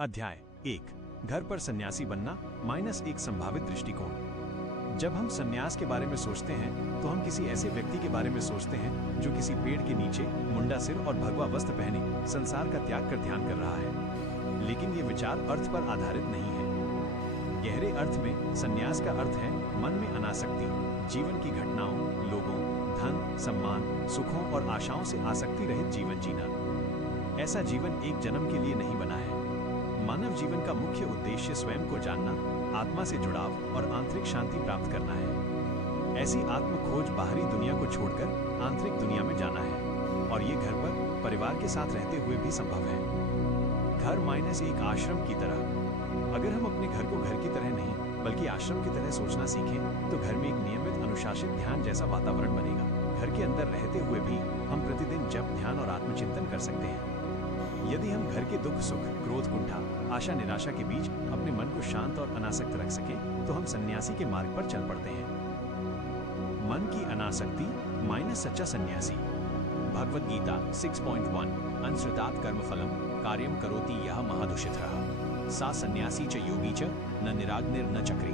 अध्याय 1 घर पर सन्यासी बनना -1 संभावित दृष्टिकोण। जब हम सन्यास के बारे में सोचते हैं तो हम किसी ऐसे व्यक्ति के बारे में सोचते हैं जो किसी पेड़ के नीचे मुंडा सिर और भगवा वस्त्र पहने संसार का त्याग कर ध्यान कर रहा है। लेकिन ये विचार अर्थ पर आधारित नहीं है। गहरे अर्थ में सन्यास का अर्थ है मन में अनासक्ति, जीवन की घटनाओं, लोगों, धन, सम्मान, सुखों और आशाओं से आसक्ति रहित जीवन जीना। ऐसा जीवन एक जन्म के लिए नहीं बना है। मानव जीवन का मुख्य उद्देश्य स्वयं को जानना, आत्मा से जुड़ाव और आंतरिक शांति प्राप्त करना है। ऐसी आत्म खोज बाहरी दुनिया को छोड़कर आंतरिक दुनिया में जाना है, और ये घर पर परिवार के साथ रहते हुए भी संभव है। घर -1 आश्रम की तरह। अगर हम अपने घर को घर की तरह नहीं बल्कि आश्रम की तरह सोचना सीखें तो घर में एक नियमित अनुशासित ध्यान जैसा वातावरण बनेगा। घर के अंदर रहते हुए भी हम प्रतिदिन जप, ध्यान और आत्मचिंतन कर सकते हैं। यदि हम घर के दुख, सुख, क्रोध, कुंठा, आशा, निराशा के बीच अपने मन को शांत और अनासक्त रख सकें तो हम सन्यासी के मार्ग पर चल पड़ते हैं। मन की अनासक्ति सच्चा सन्यासी। भगवद गीता 6.1 अनुसृतात् कर्मफलम कार्यम करोति यह महादुषितः सा सन्यासी च योगी च न निराग्निर न चक्री।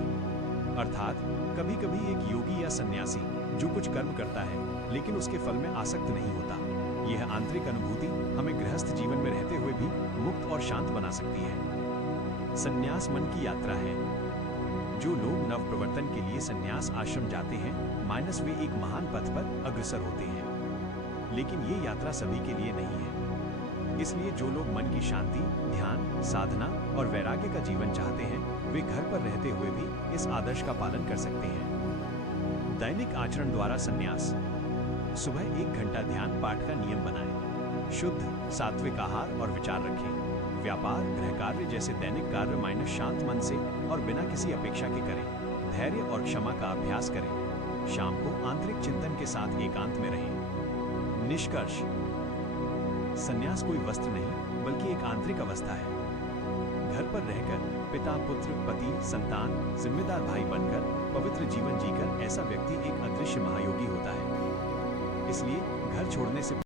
अर्थात कभी कभी एक योगी या सन्यासी जो कुछ कर्म करता है लेकिन उसके फल में आसक्त नहीं होता। यह आंतरिक अनुभूति हमें गृहस्थ जीवन में रहते हुए भी मुक्त और शांत बना सकती है। सन्यास मन की यात्रा है। जो लोग नव प्रवर्तन के लिए सन्यास आश्रम जाते हैं वे एक महान पथ पर अग्रसर होते हैं। लेकिन ये यात्रा सभी के लिए नहीं है। इसलिए जो लोग मन की शांति, ध्यान, साधना और वैराग्य का जीवन चाहते हैं वे घर पर रहते हुए भी इस आदर्श का पालन कर सकते हैं। दैनिक आचरण द्वारा सन्यास। सुबह 1 घंटा ध्यान पाठ का नियम बनाएं। शुद्ध सात्विक आहार और विचार रखें। व्यापार, गृह कार्य जैसे दैनिक कार्य शांत मन से और बिना किसी अपेक्षा के करें। धैर्य और क्षमा का अभ्यास करें। शाम को आंतरिक चिंतन के साथ एकांत में रहें। निष्कर्ष, सन्यास कोई वस्त्र नहीं बल्कि एक आंतरिक अवस्था है। घर पर रहकर पिता, पुत्र, पति, संतान, जिम्मेदार भाई बनकर पवित्र जीवन जीकर ऐसा व्यक्ति एक अदृश्य महायोगी होता है। इसलिए घर छोड़ने से